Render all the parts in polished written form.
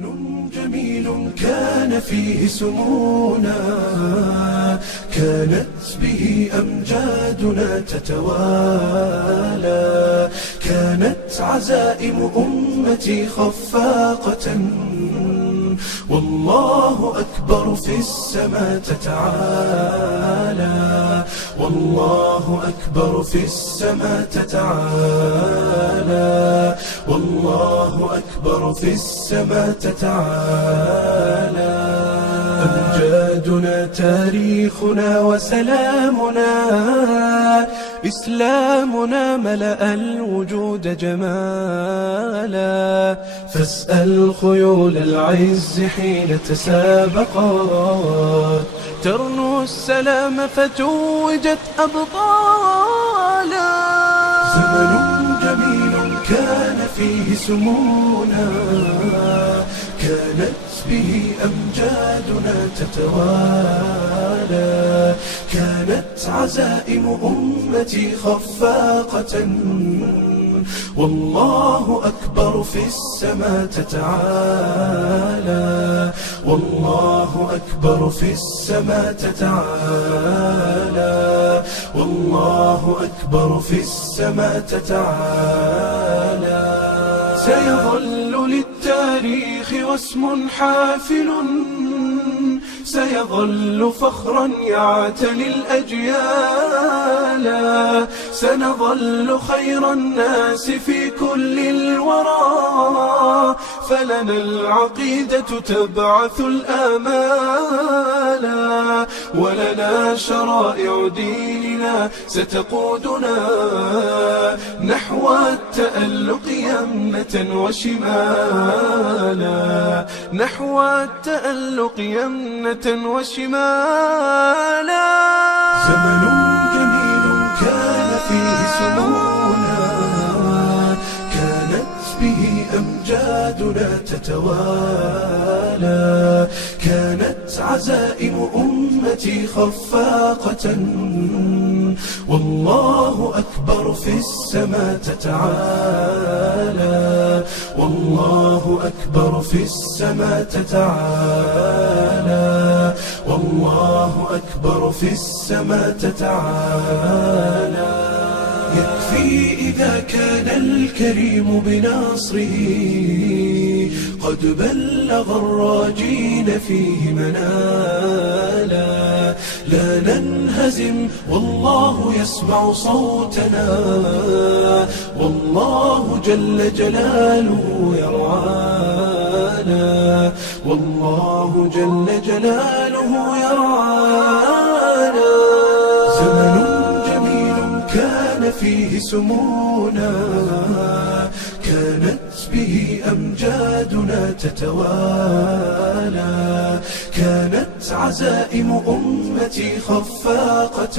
زمن جميل كان فيه سمونا، كانت به أمجادنا تتوالى، كانت عزائم أمتي خفاقة، والله أكبر في السماء تتعالى، والله أكبر في السماء تتعالى، والله أكبر في السماء تتعالى. أمجادنا تاريخنا وسلامنا، إسلامنا ملأ الوجود جمالا، فاسأل خيول العز حين تسابقات، ترنو السلام فتوجت أبطالا. زمن جميل كان فيه سمونا، كانت به أمجادنا تتوالى، كانت عزائم أمتي خفاقة، والله أكبر في السماء تتعالى، والله أكبر في السماء تتعالى، والله أكبر في السماء تتعالى. سيظل للتاريخ واسم حافل، سيظل فخرا يعتلي الأجيال، سنظل خير الناس في كل الورى، فلنا العقيدة تبعث الآمال، ولنا شرائع ديننا ستقودنا نحو التألق يمنة وشمالا، نحو التألق يمنة وشمالا. زمن جميل كان فيه سمونا، كانت به أمجادنا تتوالى، كانت عزائم أمتي خفاقة، والله أكبر في السماء تتعالى، والله أكبر في السماء تتعالى، والله أكبر في السماء تتعالى. يكفي إذا كان الكريم بنصره قد بلغ الراجين فيه منالا، لا ننهزم والله يسمع صوتنا، والله جل جلاله يرعانا، والله جل جلاله يرعانا. زمن جميل كان فيه سمونا، كانت به أمجادنا تتوالى، كانت عزائم أمتي خفاقة،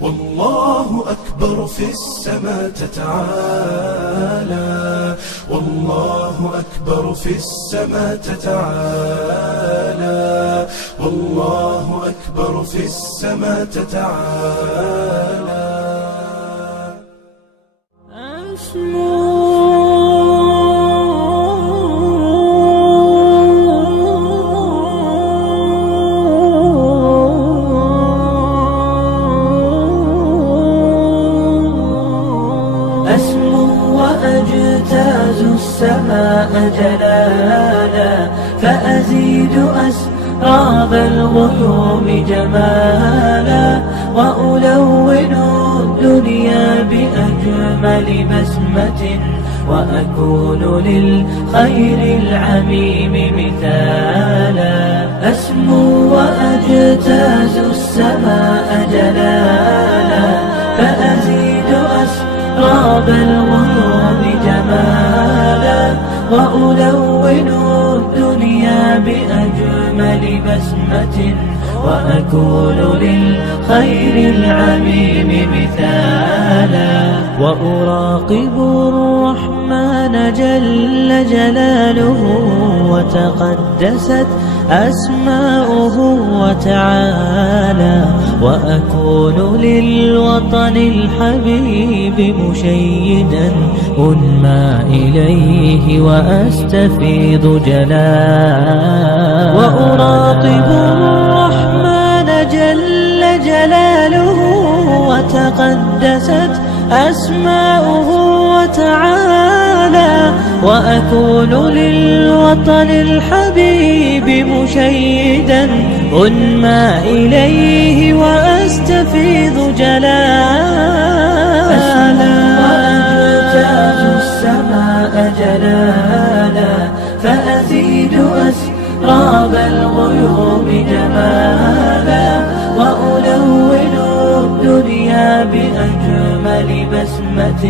والله أكبر في السماء تتعالى، والله أكبر في السماء تتعالى، والله أكبر في السماء تتعالى. أسمو وأجتاز السماء جلالا، فأزيد أسراب الغيوم جمالا، وألون الدنيا بأجمل بسمة، وأكون للخير العميم مثالا. أسمو وأجتاز السماء جلالا، فأزيد أسراب الغيوم جمالا، وألون الدنيا بأجمل بسمة، وأكون للخير العميم مثالا. وأراقب الرحمن جل جلاله، وتقدست أسماؤه وتعالى، وأكون للوطن الحبيب مشيدا أنمى إليه وأستفيض جلالا، وأراقب الرحمن جل جلاله وتقدست أسماؤه وتعالى، وأكون للوطن الحبيب مشيدا أنمى إليه وأستفيض جلالا، وأجتاز السماء جلالا، فأزيد أسراب الغيوم جمالا، وألون الدنيا بأجمل بسمة،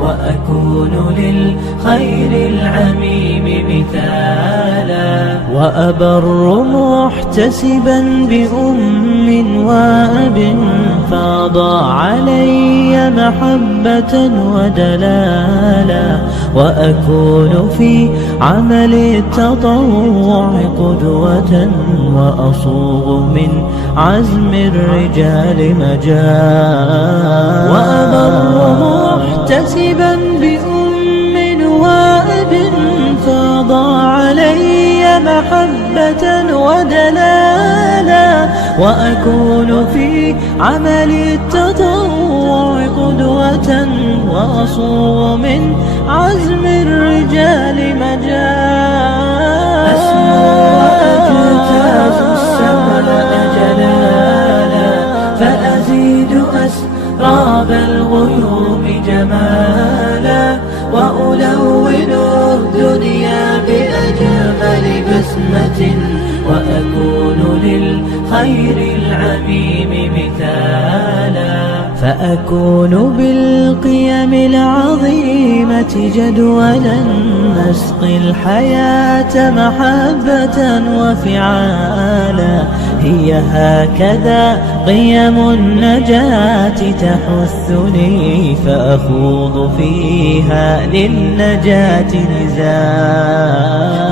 وأكون للخير العميم مثالا، وأبر محتسبا بأم وأب فاض علي محبة ودلالا، وأكون في عمل التطوع قدوة، وأصوغ من عزم الرجال مجالا، وأبر محتسبا بأم وأب فاض علي محبة ودلالا، وأكون في عمل التطوع قدوة، وأصوغ من عزم الرجال مجالا، أسمو وأجتاز السماء جلالا، فأزيد أسراب الغيوم جمالا، وألون الدنيا بأجمل بسمة، وأكون للخير العميم مثالا، فأكون بالقيم العظيمة جدولا نسقي الحياة محبة وفعالا، هي هكذا قيم النجاة تحثني، فأخوض فيها للنجاة نزالا،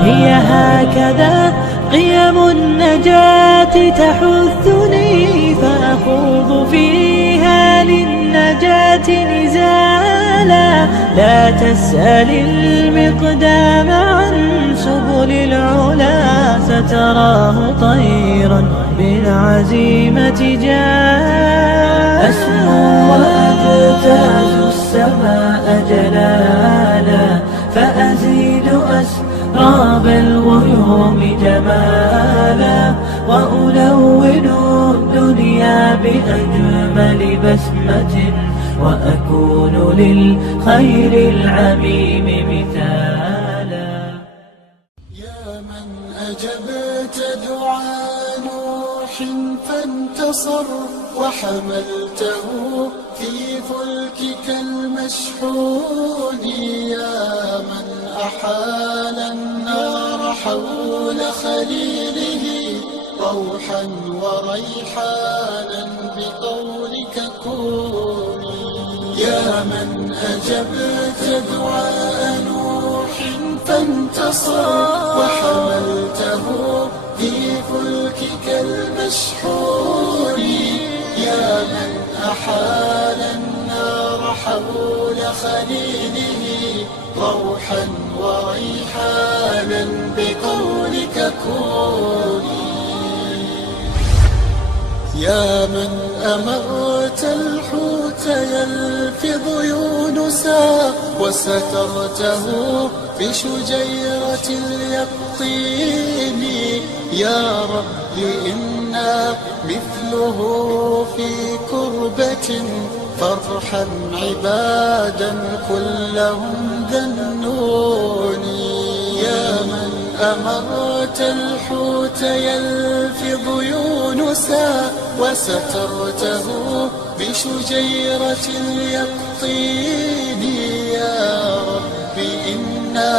هي هكذا قيم النجاة تحثني، فأخوض فيها للنجاة نزالا، لا تسأل المقدام عن سبل العلا، ستراه طيرا بالعزيمة جاء، أسمو وأجتاز السماء جلالا، فأزيد أسراب الغيوم جمالا، وألون الدنيا بأجمل بسمة، وأكون للخير العميم مثالا. يا من أجبت دعاء نوح فانتصر، وحملته في فلكك المشحون، يا من أحال النار حول خليله روحا وريحانا بقولك كوني، يا من أجبت دعاء نوح فانتصر، وحملته في فلكك المشحون، يا من أحال النار حول خليله روحا وريحانا بقولك كوني، يا من أمرت الحوت يلفظ يونسا، وسترته بشجيرة اليقطين، يا رب إنا مثله في كربة، فارحم عبادا كلهم ذنوني، يا من أمرت الحوت يلفظ يونسا، وسترته بشجيرة اليقطين، يا رب إنا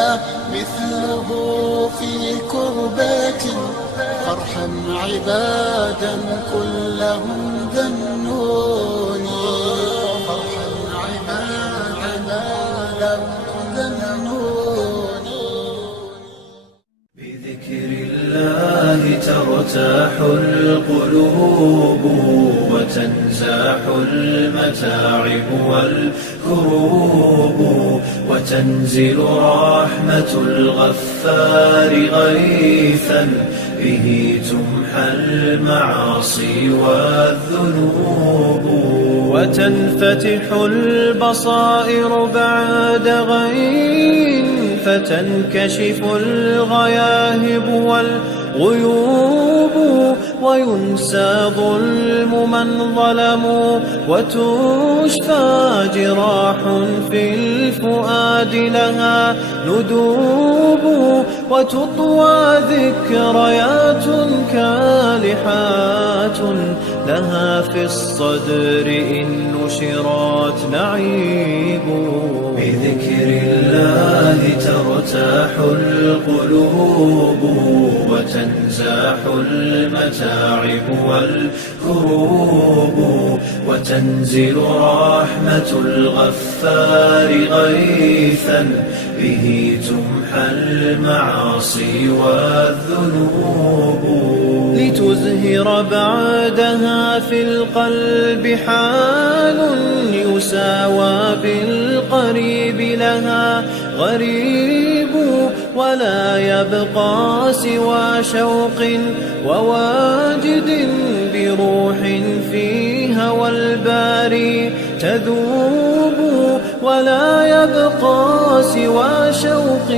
مثله في كربات، فارحم عبادا كلهم ذنوني، فارحم عبادا ذنوني. بذكر الله ترتاح القلوب وتنزاح المتاعب والكروب وتنزل رحمة الغفار غيثا به تمحى المعاصي والذنوب وتنفتح البصائر بعد غين فتنكشف الغياهب والغيوب وينسى ظلم من ظلموا وتشفى جراح في الفؤاد لها ندوب وتطوى ذكريات كالحات لها في الصدر إن نشرت نعيب بذكر الله ترتاح القلوب وتنزاح المتاعب والكروب وتنزل رحمة الغفار غيثا به تمحى المعاصي والذنوب لتزهر بعدها في القلب حال يساوى بالقريب لها غريب ولا يبقى سوى شوق وواجد بروح في هوى الباري تذوب ولا يبقى سوى شوق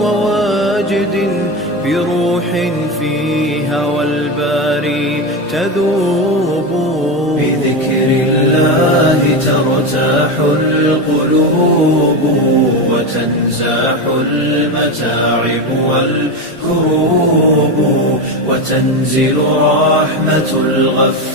وواجد بروح في هوى الباري تذوب بذكر الله ترتاح القلوب وتنزاح المتاعب والكروب وتنزل رحمة الغفار